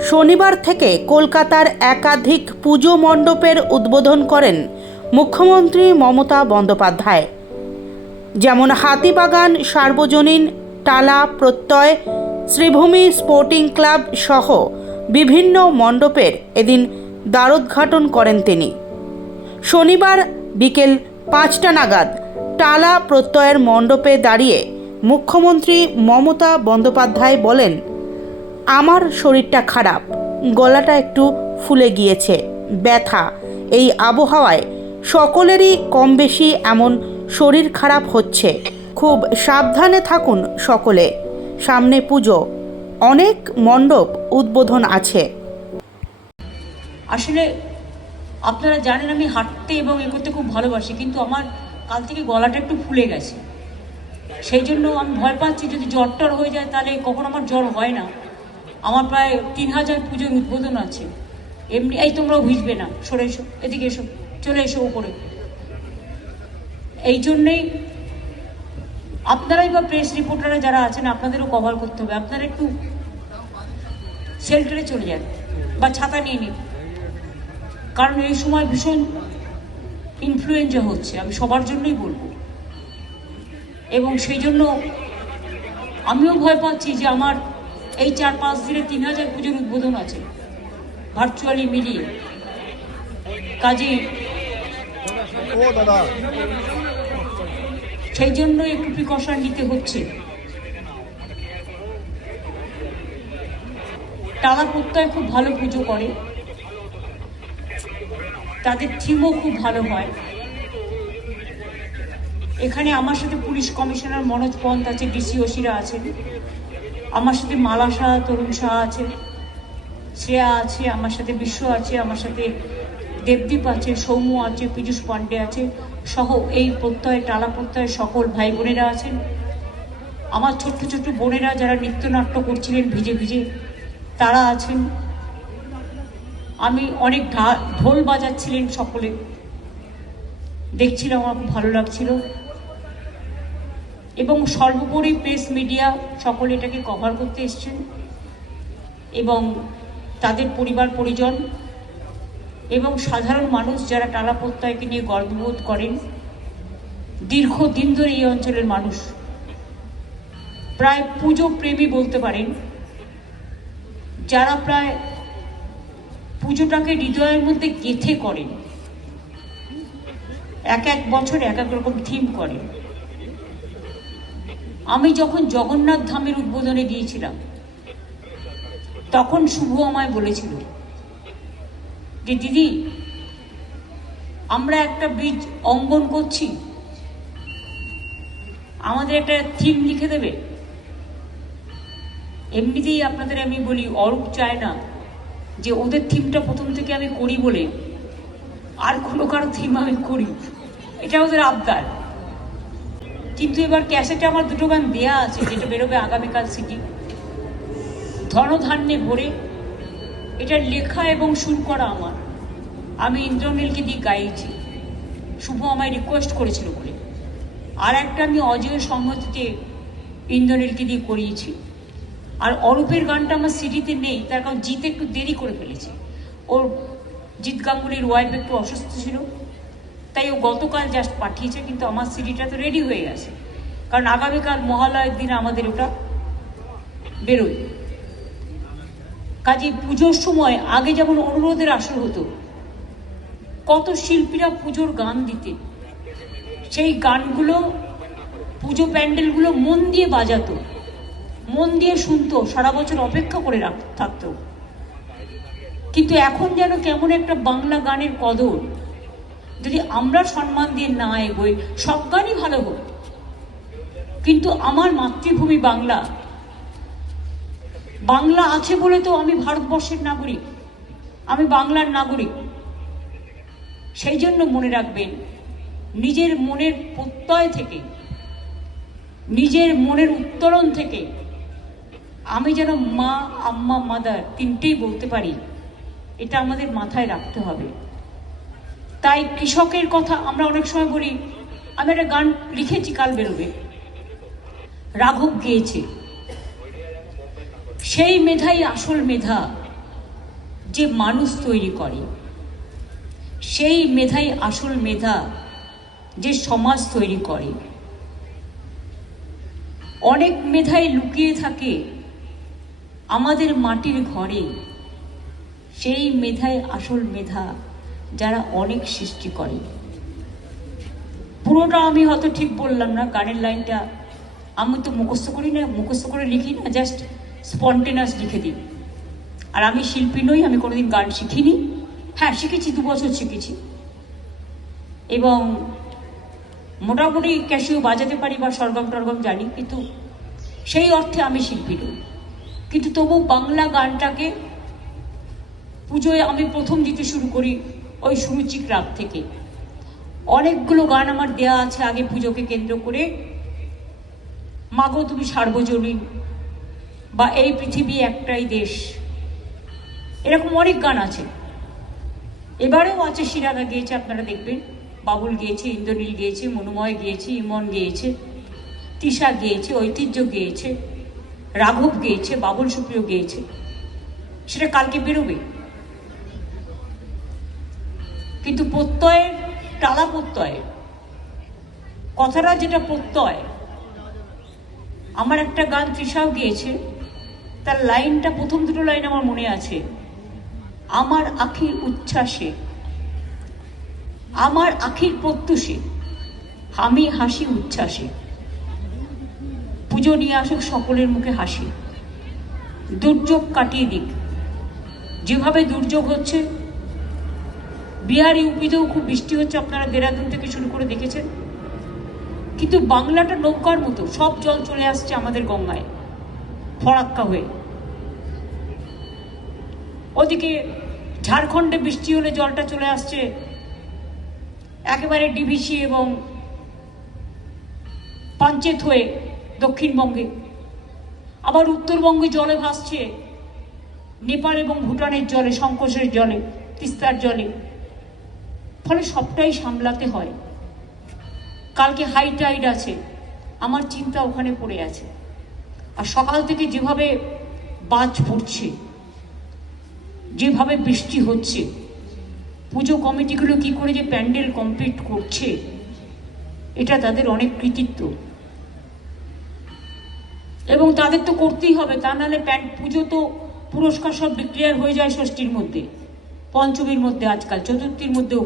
শনিবার থেকে কলকাতার একাধিক পুজো মণ্ডপের উদ্বোধন করেন মুখ্যমন্ত্রী মমতা বন্দ্যোপাধ্যায়। যেমন হাতিবাগান, সার্বজনীন, টালা, প্রত্যয়, শ্রীভূমি স্পোর্টিং ক্লাব সহ বিভিন্ন মণ্ডপের এদিন দ্বারোদ্ঘাটন করেন তিনি। শনিবার বিকেল পাঁচটা নাগাদ টালা প্রত্যয়ের মণ্ডপে দাঁড়িয়ে মুখ্যমন্ত্রী মমতা বন্দ্যোপাধ্যায় বলেন আমার শরীরটা খারাপ, গলাটা একটু ফুলে গিয়েছে, ব্যথা, এই আবহাওয়ায় সকলেরই কম বেশি এমন শরীর খারাপ হচ্ছে। খুব সাবধানে থাকুন সকলে। সামনে পুজো, অনেক মণ্ডপ উদ্বোধন আছে। আসলে আপনারা জানেন আমি হাঁটতে এবং এ করতে খুব ভালোবাসি, কিন্তু আমার কাল থেকে গলাটা একটু ফুলে গেছে। সেই জন্য আমি ভয় পাচ্ছি যদি জ্বর টর হয়ে যায় তাহলে কখন আমার জ্বর হয় না। আমার প্রায় তিন হাজার পুজোর উদ্বোধন আছে। এমনি, এই তোমরাও ভিজবে না। সরে এসো, এদিকে এসো, চলে এসো উপরে। এই জন্যেই আপনারাই বা প্রেস রিপোর্টাররা যারা আছেন, আপনাদেরও কভার করতে হবে। আপনারা একটু শেল্টারে চলে যান বা ছাতা নিয়ে নিন। কারণ এই সময় ভীষণ ইনফ্লুয়েঞ্জা হচ্ছে, আমি সবার জন্যই বলব। এবং সেই জন্য আমিও ভয় পাচ্ছি যে আমার এই চার পাঁচ দিনে তিন হাজার পুজোর উদ্বোধন আছে। ভার্চুয়ালি মিলিয়ে। কাজে, সেই জন্য একটু প্রিকশন নিতে হচ্ছে। টালা প্রত্যয় খুব ভালো পুজো করে। তাদের থিমও খুব ভালো হয়। এখানে আমার সাথে পুলিশ কমিশনার মনোজ পন্ত আছে, ডিসি ওসিরা আছেন। আমার সাথে মালা শাহ তরুণ শাহ আছে শ্রেয়া আছে, আমার সাথে বিশ্ব আছে, আমার সাথে দেবদীপ আছে, সৌম্য আছে, পীযুষ পান্ডে আছে, সহ এই প্রত্যয়, টালা প্রত্যয়ের সকল ভাই বোনেরা আছেন। আমার ছোট্ট ছোট্ট বোনেরা যারা নৃত্যনাট্য করছিলেন ভিজে ভিজে, তারা আছেন। আমি অনেক ঢোল বাজাচ্ছিলেন সকলে। দেখছিলাম আমার খুব ভালো লাগছিল। এবং সর্বোপরি প্রেস মিডিয়া সকলে এটাকে কভার করতে এসছেন এবং তাদের পরিবার, পরিজন এবং সাধারণ মানুষ যারা টালা প্রত্যয়কে নিয়ে গর্ববোধ করেন দীর্ঘদিন ধরে এই অঞ্চলের মানুষ। প্রায় পুজো প্রেমী বলতে পারেন। যারা প্রায় পুজোটাকে হৃদয়ের মধ্যে গেথে করেন। এক এক বছর এক এক রকম থিম করেন আমি যখন জগন্নাথ ধামের উদ্বোধনে গিয়েছিলাম, তখন শুভ আমায় বলেছিল, যে দিদি, আমরা একটা বীজ অঙ্গন করছি, আমাদের একটা থিম লিখে দেবে। এমনিতেই আপনাদের আমি বলি, অরূপ চায় না যে ওদের থিমটা প্রথম থেকে আমি করি বলে আর কোনো কারও থিম আমি করি। এটা ওদের আবদার। কিন্তু এবার ক্যাসেটে আমার দুটো গান দেয়া আছে, যেটা বেরোবে আগামীকাল সিটি। ধনধান্যে ভরে এটা লেখা এবং সুর করা আমার। আমি ইন্দ্রনীলকে দিয়ে গাইছি। শুভ আমায় রিকোয়েস্ট করেছিল বলে। আর একটা আমি অজয়ের সম্মতিতে ইন্দ্রনীলকে দিয়ে করিয়েছি। আর অরূপের গানটা আমার সিডিতে নেই, তার কারণ জিত একটু দেরি করে ফেলেছে। ওর জিৎ গাঙ্গুলির ওয়াইফ একটু অসুস্থ ছিল। তাই ও গতকাল জাস্ট পাঠিয়েছে, কিন্তু আমার সিডিটা তো রেডি হয়ে গেছে। কারণ আগামীকাল মহালয়ের দিন আমাদের ওটা বেরোয়। কাজে পুজোর সময় আগে যেমন অনুরোধের আসর হতো, কত শিল্পীরা পুজোর গান দিতে। সেই গানগুলো, পুজো প্যান্ডেলগুলো মন দিয়ে বাজাতো, মন দিয়ে শুনতো, সারা বছর অপেক্ষা করে রাখ, থাকতো। কিন্তু এখন যেন কেমন একটা বাংলা গানের কদর যদি আমরা সম্মান দিয়ে না এগোই সব গানই ভালো হোক কিন্তু আমার মাতৃভূমি বাংলা। বাংলা আছে বলে তো আমি ভারতবর্ষের নাগরিক। আমি বাংলার নাগরিক। সেই জন্য মনে রাখবেন, নিজের মনের প্রত্যয় থেকে, নিজের মনের উত্তরণ থেকে আমি যেন মা, আম্মা, মাদার তিনটেই বলতে পারি, এটা আমাদের মাথায় রাখতে হবে। তাই কৃষকের কথা আমরা অনেক সময় বলি, আমি একটা গান লিখেছি কাল বেরোবে। রাঘব গেয়েছে। সেই মেধাই আসল মেধা যে মানুষ তৈরি করে। সেই মেধাই আসল মেধা যে সমাজ তৈরি করে। অনেক মেধাই লুকিয়ে থাকে আমাদের মাটির ঘরে। সেই মেধাই আসল মেধা যারা অনেক সৃষ্টি করে। পুরোটা আমি হয়তো ঠিক বললাম না, গানের লাইনটা আমি তো মুখস্থ করি না, মুখস্থ করে লিখি না জাস্ট স্পন্টেনাস লিখে দিই। আর আমি শিল্পী নই, আমি কোনোদিন গান শিখিনি। হ্যাঁ শিখেছি, দু বছর শিখেছি। এবং মোটামুটি ক্যাশিও বাজাতে পারি বা সরগম টরগম জানি, কিন্তু সেই অর্থে আমি শিল্পী নই। কিন্তু তবু বাংলা গানটাকে পুজোয় আমি প্রথম দিতে শুরু করি ওই সুরুচি ক্লাব থেকে। অনেকগুলো গান আমার দেয়া আছে আগে পুজোকে কেন্দ্র করে। মাগো, তুমি সার্বজনীন বা এই পৃথিবী একটাই দেশ। এরকম অনেক গান আছে। এবারেও আছে শিরাদা গিয়েছে, আপনারা দেখবেন। বাবুল গিয়েছে, ইন্দ্রনীল গিয়েছে, মনুময় গিয়েছে, ইমন গিয়েছে, তিশা গিয়েছে, ঐতিহ্য গিয়েছে, রাঘব গিয়েছে, বাবুল সুপ্রিয় গিয়েছে। সেটা কালকে বেরোবে। কিন্তু প্রত্যয়ের টালা প্রত্যয়। কথাটা যেটা প্রত্যয়, আমার একটা গান তৃষাও গিয়েছে, তার লাইনটা প্রথম দুটো লাইন আমার মনে আছে, আমার আখির উচ্ছ্বাসে, আমার আখির প্রত্যুষে, আমি হাসি উচ্ছ্বাসে। পুজো নিয়ে আসুক সকলের মুখে হাসি। দুর্যোগ কাটিয়ে দিক। যেভাবে দুর্যোগ হচ্ছে বিহার ইউপিতেও খুব বৃষ্টি হচ্ছে, আপনারা দেরাদুন থেকে শুরু করে দেখেছেন। কিন্তু বাংলাটা নৌকার মতো, সব জল চলে আসছে আমাদের গঙ্গায়, ফরাক্কা হয়ে। ওদিকে ঝাড়খণ্ডে বৃষ্টি হলে জলটা চলে আসছে একেবারে ডিভিসি এবং পাঞ্চেত হয়ে দক্ষিণবঙ্গে। আবার উত্তরবঙ্গে জলে ভাসছে, নেপাল এবং ভুটানের জলে সংকোচের জলে, তিস্তার জলে। ফলে সবটাই সামলাতে হয়। কালকে হাই টাইড আছে, আমার চিন্তা ওখানে পড়ে আছে। আর সকাল থেকে যেভাবে বাজ পড়ছে, যেভাবে বৃষ্টি হচ্ছে, পুজো কমিটিগুলো কি করে যে প্যান্ডেল কমপ্লিট করছে, এটা তাদের অনেক কৃতিত্ব। এবং তাদের তো করতেই হবে, তা নাহলে প্যান্ট পুজো তো পুরস্কার সব ডিক্লেয়ার হয়ে যায় ষষ্ঠীর মধ্যে, পঞ্চমীর মধ্যে আজকাল, চতুর্থীর মধ্যেও